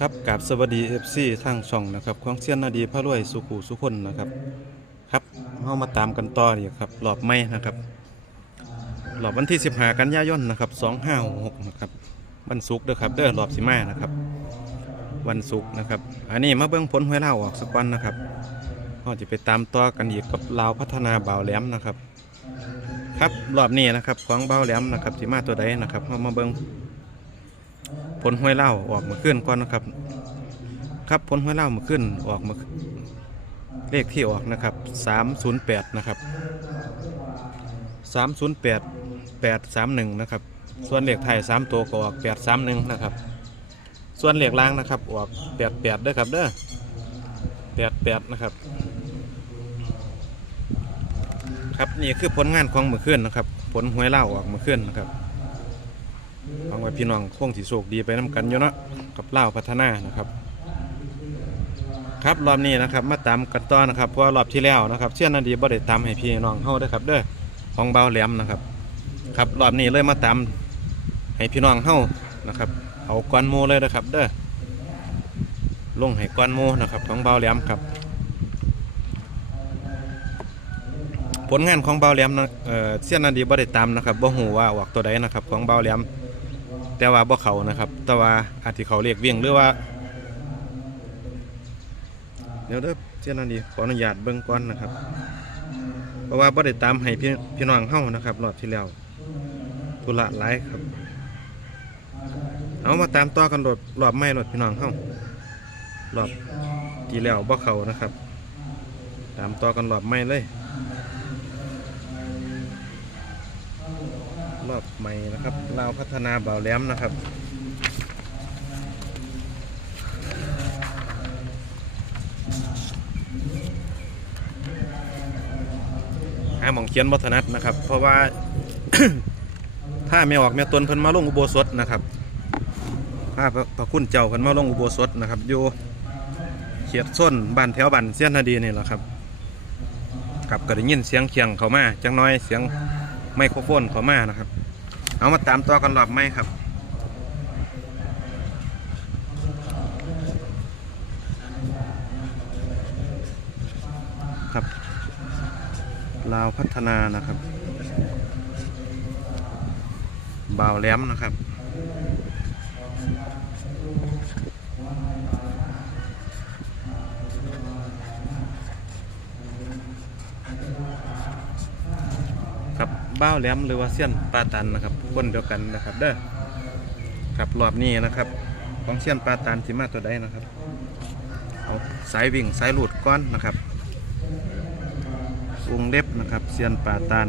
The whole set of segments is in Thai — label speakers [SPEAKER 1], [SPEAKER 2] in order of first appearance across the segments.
[SPEAKER 1] ครับกับสวัสดี FC ทางช่องนะครับของเซียนนาดีพระรวยสุขุสุคนนะครับ ครับเฮามาตามกันต่อนี่ครับรอบไม่นะครับรอบวันที่15กันยายนนะครับ2566นะครับวันศุกร์เด้อครับเด้อรอบสิมานะครับ วันศุกร์นะครับ อันนี้มาเบิ่งผลหวยเล่าออกสักวันนะครับเราจะไปตามต่อกันอีกกับลาวพัฒนาบ่าวแหลมนะครับ ครับรอบนี้นะครับของบ่าวแหลมนะครับสิมาตัวใดนะครับเรามาเบิ่ง ผลห้วยเล่าออกมาขึ้นก่อนนะครับ ครับผลห้วยเล่ามาขึ้นออกมาเลขที่ออกนะครับ 308 นะครับ 308 831 นะครับ ส่วนเลขไทย3 ตัวก็ออก 831 นะครับ ส่วนเลขล่างนะครับออก88ด้อครับเด้อ88 นะครับ ครับนี่คือผลงานของมือขึ้นนะครับ ผลห้วยเล่าออกมาขึ้นนะครับ หวังว่าพี่น้องคงสิโชคดีไปน้กันอยู่เนาะกับเล่าพัฒนานะครับครับรอบนี้นะครับมาตามกันต่อนะครับเพราะว่ารอบที่แล้วนะครับ เชื่อนาดีบ่ได้ตามให้พี่น้องเฮาเด้อครับเด้อของเบาแหลมนะครับ ครับรอบนี้เลยมาตามให้พี่น้องเฮานะครับ เอาก้อนหมูเลยนะครับ เด้อลงให้ก้อนหมูนะครับ ของเบาแหลมครับ ผลงานของเบาแหลมนะเอ่อเสี้ยนนาดีบ่ได้ตามนะครับบ่ฮู้ว่าออกตัวใดนะครับ ของเบาแหลม แต่ว่าบ่เขานะครับ แต่ว่าอาจสิเขาเรียกเวียงหรือว่า เดี๋ยวเด้อเสี้ยนนาดีขออนุญาตเบิ่งก่อนนะครับ เพราะว่าบ่ได้ตามให้พี่พี่น้องเฮานะครับรอบที่แล้วธุระหลายครับ เอามาตามต่อกันรอบรอบใหม่รอบพี่น้องเฮารอบที่แล้วบ่เขานะครับ ตามต่อกันรอบใหม่เลย รอบใหม่นะครับเราพัฒนาเบาแหลมนะครับหาหมองเขียนบัถนัดนะครับ เพราะว่า ถ้าไม่ออกแม่ตนเพิ่นมาลงอุโบสถนะครับถ้าพระคุณเจ้าเพิ่นมาลงอุโบสถนะครับอยู่เขียดส้นบ้านแถวบ้านเสี้ยนนาดีนี่แหละครับกับก็ได้ยินเสียงเคียงเขามาจังน้อยเสียงไมโครโฟนเขามานะครับ เอามาตามตัวกันหรอบไหมครับครับลาวพัฒนานะครับบ่าวแหลมนะครับ ครั บบ้าวแหลมหรือว่าเซียนปลาตันนะครับคนเดียวกันนะครับเด้อครับรอบนี้นะครับ ของเซียนปลาตันสิมาตัวใดนะครับเอาสายวิ่งสายหลุดก้อนนะครับวงเล็บนะครับเซียนปลาตัน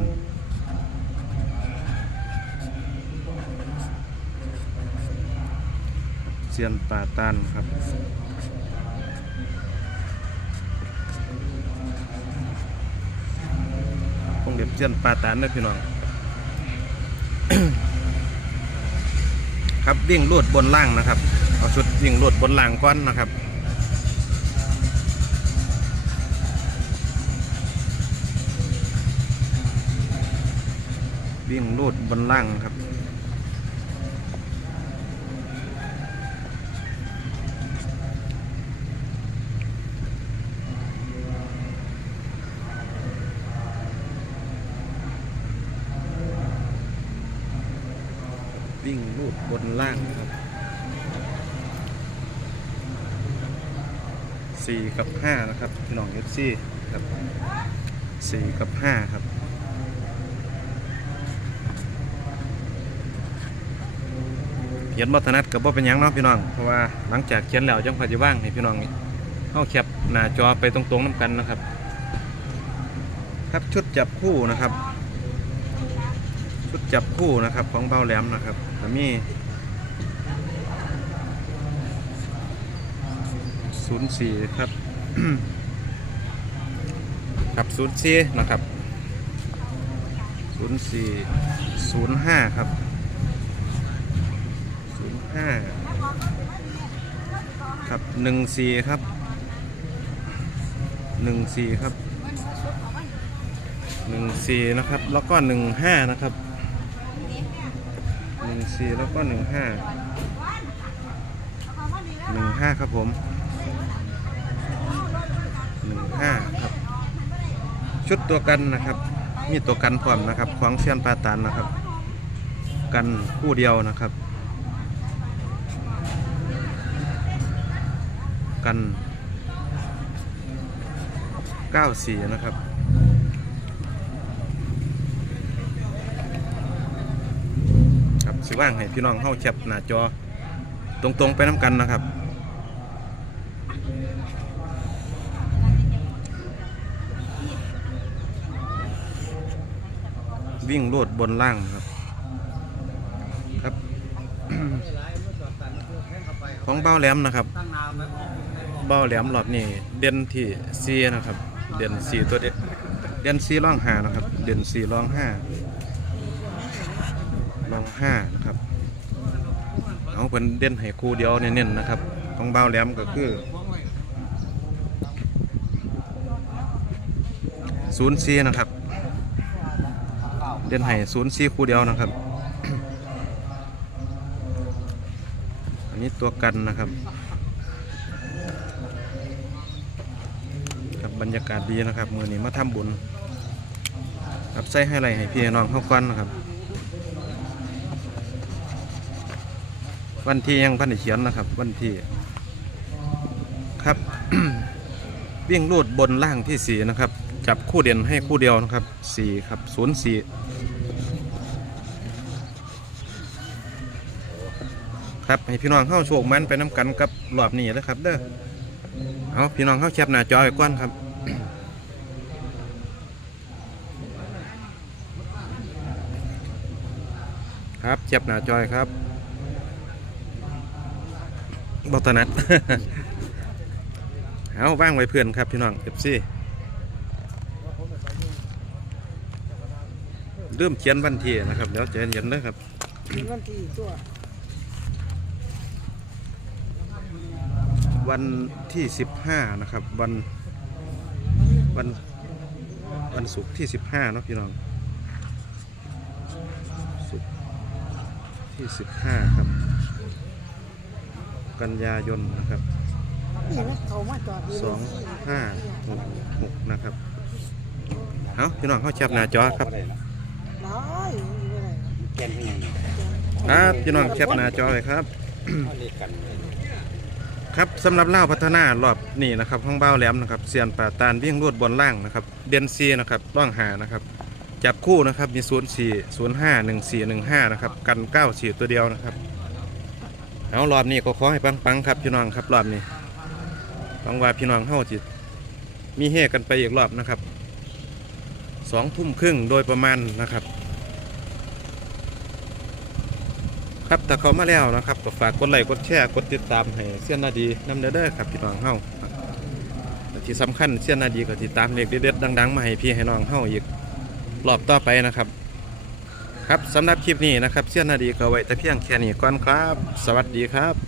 [SPEAKER 1] เซียนปาตันครับ วงเล็บเจียนปาตันนะพี่น้อง ครับวิ่งลวดบนล่างนะครับ เอาชุดวิ่งลวดบนล่างก้อนนะครับวิ่งลวดบนล่างครับ วิ่งลูดบนล่างครับสี่กับห้านะครับพี่น้องเอฟซีครับสี่กับห้าครับเขียนบัถนัดกับบ่เป็นยังเนาะพี่น้องเพราะว่าหลังจากเขียนแล้วจังพอจะว่างให้พี่น้องเข้าแคปหน้าจอไปตรงๆน้ำกันนะครับ ครับชุดจับคู่นะครับ จับคู่นะครับของเบาแหลมนะครับแล้วมีศูนย์สี่ครับครับศูนย์สี่นะครับศูนย์สี่ศูนย์ห้าครับศูนย์ห้าครับหนึ่งสี่ครับหนึ่งสี่ครับหนึ่งสี่นะครับ แล้วก็หนึ่งห้านะครับ นึ่งสี่แล้วก็หนึ่งห้าหนึ่งห้าครับผมหนึ่งห้าครับ ชุดตัวกันนะครับ มีตัวกันพร้อมนะครับของเซียนปาตานนะครับ กันคู่เดียวนะครับ กันเก้าสี่นะครับ ครับ สิว่างให้พี่น้องเข้าแคปหน้าจอตรงๆไปน้ำกันนะครับ วิ่งโลดบนล่างครับครับ ของเบ้าแหลมนะครับ เบ้าแหลมหลอดนี่เด่นที่ซีนะครับ เด่นสีตัวเด็ดเด่นซีร่องหานะครับ เด่นสีร่องห้า ร่องห้านะครับ เอาเป็นเด่นให้คู่เดียวเน้นๆนะครับ ของเบ้าแหลมก็คือศูนย์ซีนะครับ เด่นให้ศูนย์ซีคู่เดียวนะครับ อันนี้ตัวกันนะครับครับบรรยากาศดีนะครับมือนี้มาทำบุญครับใส่ให้ไรให้พี่น้องเข้ากันนะครับ วันที่ยังพันเขียนนะครับ วันที่ครับ วิ่งรูดบนล่างที่สีนะครับ จับคู่เด่นให้คู่เดียวนะครับสี่ครับศูนย์สี่ครับให้พี่น้องเข้าโชคมันไปน้ำกันกับรอบนี้เลยครับ เด้อเอาพี่น้องเข้าแคปหน้าจอไว้ก่อนครับครับแคปหน้าจอยครับ บอตนัดเอาว่างไว้เพื่อนครับพี่น้องเอฟซีเริ่มเขียนวันที่นะครับเดี๋ยวใจเย็นๆเลยครับ
[SPEAKER 2] วันที่ตัว
[SPEAKER 1] วันที่15นะครับ วันวันวันศุกร์ที่15เนาะพี่น้องศุกร์ที่15ครับ กันยายนนะครับ
[SPEAKER 2] นี่ไหมเขามาจอดอยู่
[SPEAKER 1] สองห้าหกหกนะครับเอาพี่น้องเข้าแคปหน้าจอครับ
[SPEAKER 2] ได้อยู่ไม่ได้
[SPEAKER 3] แกนให้ยัง
[SPEAKER 1] ครับพี่น้องแคปหน้าจอเลยครับ
[SPEAKER 3] เขาเรียกกัน
[SPEAKER 1] ครับสำหรับเล่าวพัฒนารอบนี่นะครับห้องเบ้าแหลมนะครับเซียนป่าตานวิ่งรวดบนล่างนะครับเดนซีนะครับร่องหานะครับจับคู่นะครับมีศูนย์สี่ศูนย์ห้าหนึ่งสี่หนึ่งห้านะครับกันเก้าสี่ตัวเดียวนะครับ เอารอบนี้ก็ขอให้ปังๆครับพี่น้องครับรอบนี้หวังว่าพี่น้องเฮาจิตมีเฮกันไปอีกรอบนะครับสองทุ่มครึ่งโดยประมาณนะครับ ครับถ้าเขามาแล้วนะครับก็ฝากกดไลค์กดแชร์กดติดตามให้เสี้ยนนาดีนำเด้อเด้อครับพี่น้องเฮาที่สำคัญเสี้ยนนาดีก็ติดตามเลขเด็ดๆดัง ๆ มาให้พี่ให้น้องเฮาอีกรอบต่อไปนะครับ ครับสำหรับคลิปนี้นะครับเสี้ยนนาดีก็ไว้แต่เพียงแค่นี้ก่อนครับ สวัสดีครับ